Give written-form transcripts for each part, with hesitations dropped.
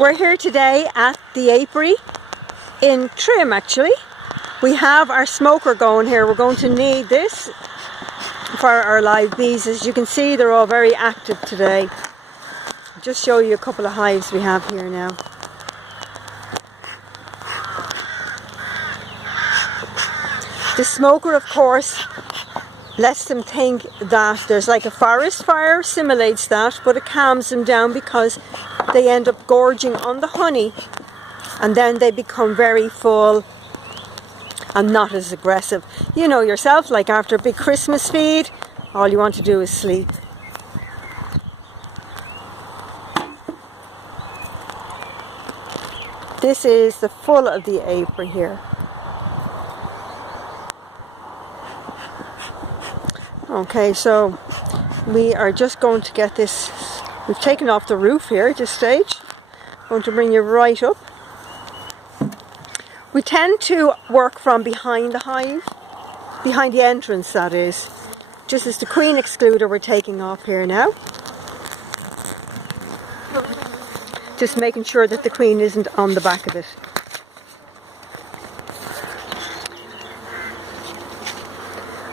We're here today at the apiary in Trim actually. We have our smoker going here. We're going to need this for our live bees. As you can see, they're all very active today. I'll just show you a couple of hives we have here now. The smoker, of course, lets them think that there's like a forest fire, simulates that, but it calms them down because they end up gorging on the honey and then they become very full and not as aggressive. You know yourself, like after a big Christmas feed, all you want to do is sleep. This is the full of the apiary here. Okay, so we are just going to get this. We've taken off the roof here at this stage. I'm going to bring you right up. We tend to work from behind the hive, behind the entrance that is. Just as the queen excluder we're taking off here now. Just making sure that the queen isn't on the back of it.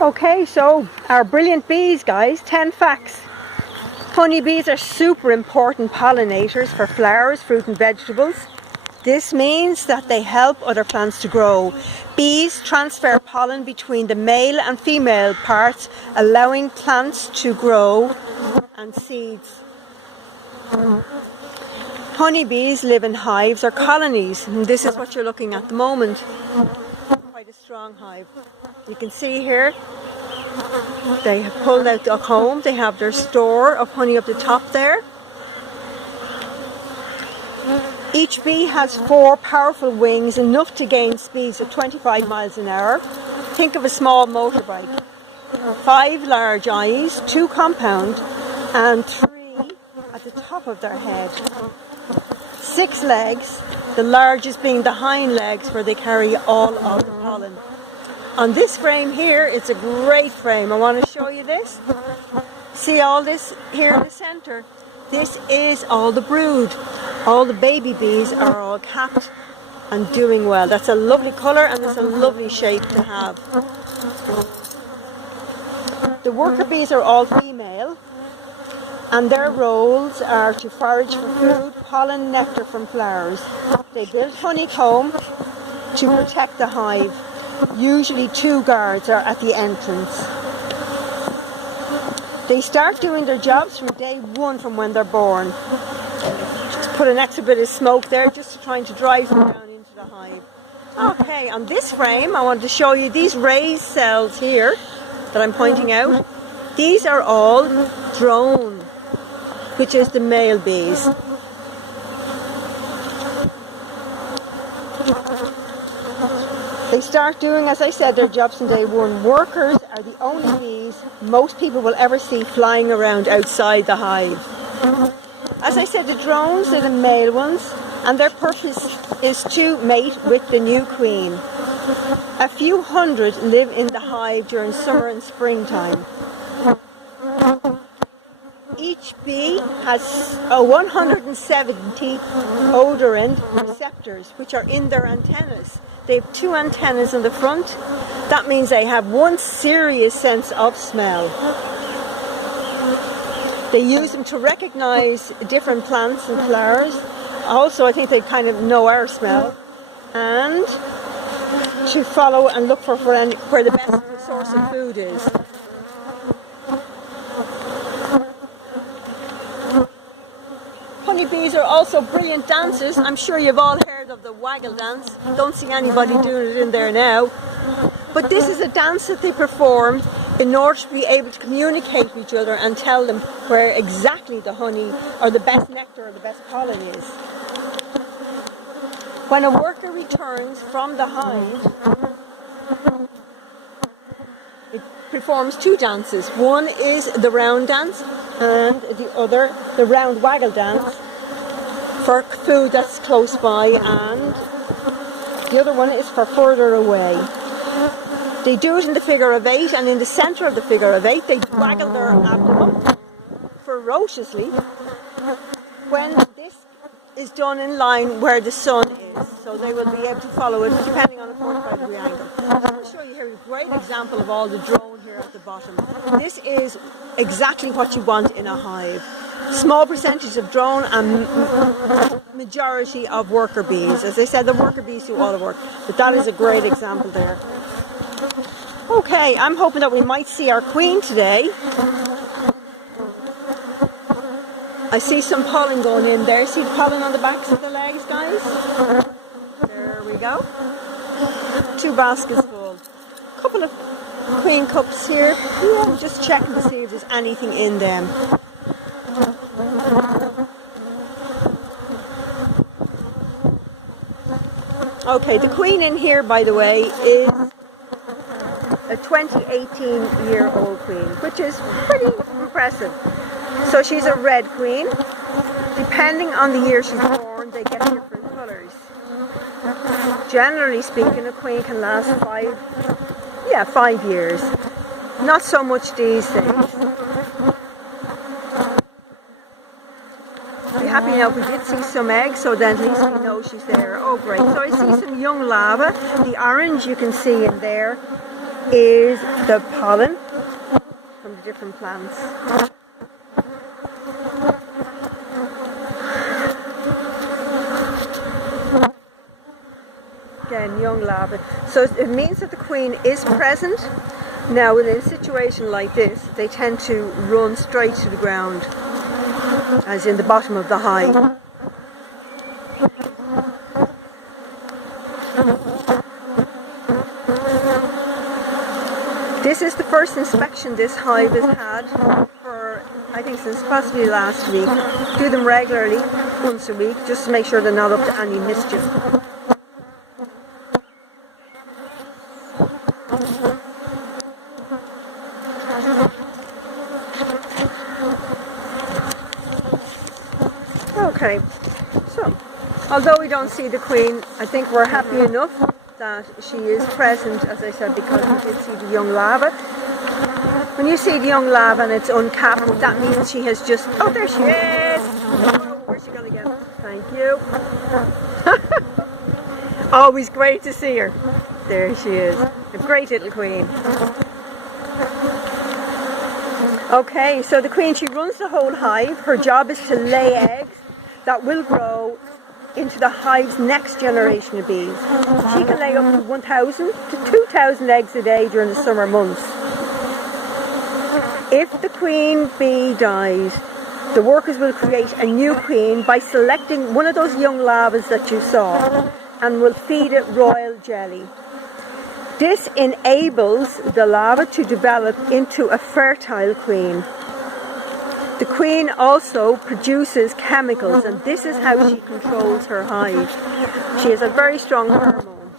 Okay, so our brilliant bees, guys, 10 facts. Honeybees are super important pollinators for flowers, fruit and vegetables. This means that they help other plants to grow. Bees transfer pollen between the male and female parts, allowing plants to grow and seeds. Honeybees live in hives or colonies, and this is what you're looking at the moment. Quite a strong hive. You can see here they have pulled out the comb. They have their store of honey up the top there. Each bee has 4 powerful wings, enough to gain speeds of 25 miles an hour. Think of a small motorbike. 5 large eyes, 2 compound, and 3 at the top of their head. 6 legs, the largest being the hind legs where they carry all of the pollen. On this frame here, it's a great frame. I want to show you this. See all this here in the center? This is all the brood. All the baby bees are all capped and doing well. That's a lovely colour and it's a lovely shape to have. The worker bees are all female and their roles are to forage for food, pollen, nectar from flowers. They build honeycomb to protect the hive. Usually 2 guards are at the entrance. They start doing their jobs from day 1 from when they're born. Just put an extra bit of smoke there just trying to drive them down into the hive. Okay, on this frame I want to show you these raised cells here that I'm pointing out. These are all drone, which is the male bees. They start doing, as I said, their jobs on day 1. Workers are the only bees most people will ever see flying around outside the hive. As I said, the drones are the male ones, and their purpose is to mate with the new queen. A few hundred live in the hive during summer and springtime. Each bee has 170 odorant receptors, which are in their antennas. They have 2 antennas in the front. That means they have 1 serious sense of smell. They use them to recognize different plants and flowers. Also, I think they kind of know our smell. And to follow and look for where the best source of food is. Honeybees are also brilliant dancers. I'm sure you've all heard of the waggle dance. Don't see anybody doing it in there now. But this is a dance that they perform in order to be able to communicate with each other and tell them where exactly the honey or the best nectar or the best pollen is. When a worker returns from the hive, it performs 2 dances. One is the round dance and the other, the round waggle dance, for food that's close by, and the other one is for further away. They do it in the figure of 8, and in the centre of the figure of 8 they waggle their abdomen ferociously. When this is done in line where the sun is, so they will be able to follow it depending on a 45-degree angle. I'm going to show you here a great example of all the drone here at the bottom. This is exactly what you want in a hive. Small percentage of drone and majority of worker bees. As I said, the worker bees do all the work, but that is a great example there. Okay, I'm hoping that we might see our queen today. I see some pollen going in there. See the pollen on the backs of the legs, guys? There we go. 2 baskets full. A couple of queen cups here. Yeah, I'm just checking to see if there's anything in them. Okay, the queen in here, by the way, is a 2018-year-old queen, which is pretty impressive. So she's a red queen. Depending on the year she's born, they get different colours. Generally speaking, a queen can last 5 years. Not so much these days. Be happy now if we did see some eggs, so then at least we know she's there. Oh great, so I see some young larvae. The orange you can see in there is the pollen from the different plants. Again, young larvae. So it means that the queen is present. Now in a situation like this, they tend to run straight to the ground, as in the bottom of the hive. This is the first inspection this hive has had for, I think, since possibly last week. Do them regularly, once a week, just to make sure they're not up to any mischief. Okay, so although we don't see the queen, I think we're happy enough that she is present, as I said, because we did see the young larva. When you see the young larva and it's uncapped, that means she has just... Oh, there she is! Oh, where's she going to get? Thank you. Always great to see her. There she is. A great little queen. Okay, so the queen, she runs the whole hive. Her job is to lay eggs that will grow into the hive's next generation of bees. She can lay up to 1,000 to 2,000 eggs a day during the summer months. If the queen bee dies, the workers will create a new queen by selecting one of those young larvae that you saw and will feed it royal jelly. This enables the larva to develop into a fertile queen. The queen also produces chemicals, and this is how she controls her hive. She has a very strong hormone.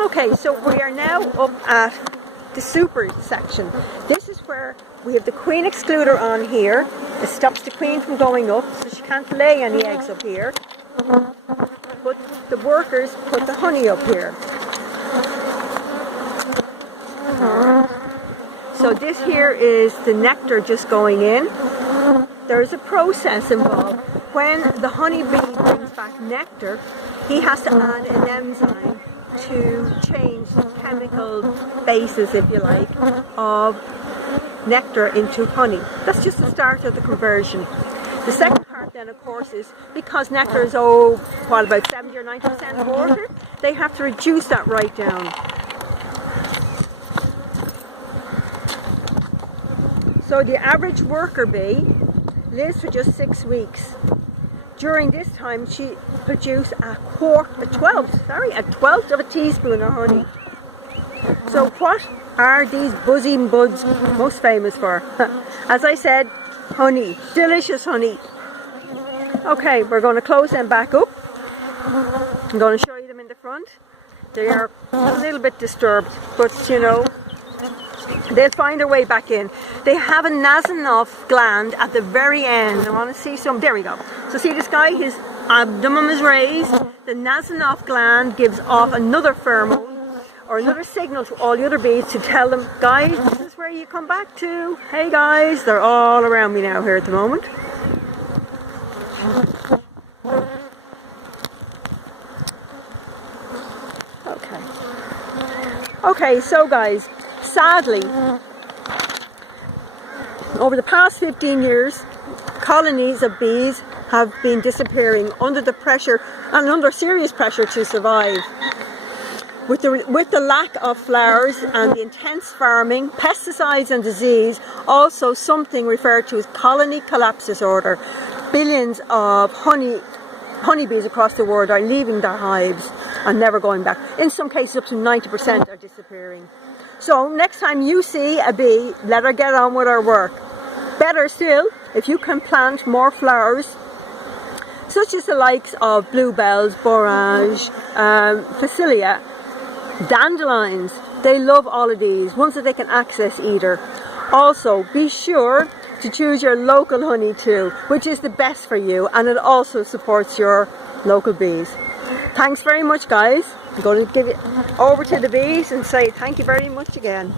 Okay, so we are now up at the super section. This is where we have the queen excluder on here. It stops the queen from going up, so she can't lay any eggs up here. But the workers put the honey up here. So this here is the nectar just going in. There's a process involved. When the honeybee brings back nectar, he has to add an enzyme to change the chemical basis, if you like, of nectar into honey. That's just the start of the conversion. The second part then, of course, is because nectar is, about 70 or 90% water, they have to reduce that right down. So the average worker bee lives for just 6 weeks. During this time, she produces a twelfth of a teaspoon of honey. So what are these buzzing buds most famous for? As I said, honey, delicious honey. Okay, we're going to close them back up. I'm going to show you them in the front. They are a little bit disturbed, but you know, they'll find their way back in. They have a Nasanov gland at the very end. I want to see some. There we go. So see this guy, his abdomen is raised. The Nasanov gland gives off another pheromone or another signal to all the other bees to tell them, guys, this is where you come back to. Hey guys, they're all around me now here at the moment. Okay, so guys, sadly, over the past 15 years, colonies of bees have been disappearing under the pressure and under serious pressure to survive. With the lack of flowers and the intense farming, pesticides and disease, also something referred to as colony collapse disorder. Billions of honeybees across the world are leaving their hives and never going back. In some cases up to 90% are disappearing. So next time you see a bee, let her get on with her work. Better still, if you can plant more flowers, such as the likes of bluebells, borage, phacelia, dandelions. They love all of these, ones that they can access either. Also, be sure to choose your local honey too, which is the best for you, and it also supports your local bees. Thanks very much, guys. I'm going to give it over to the bees and say thank you very much again.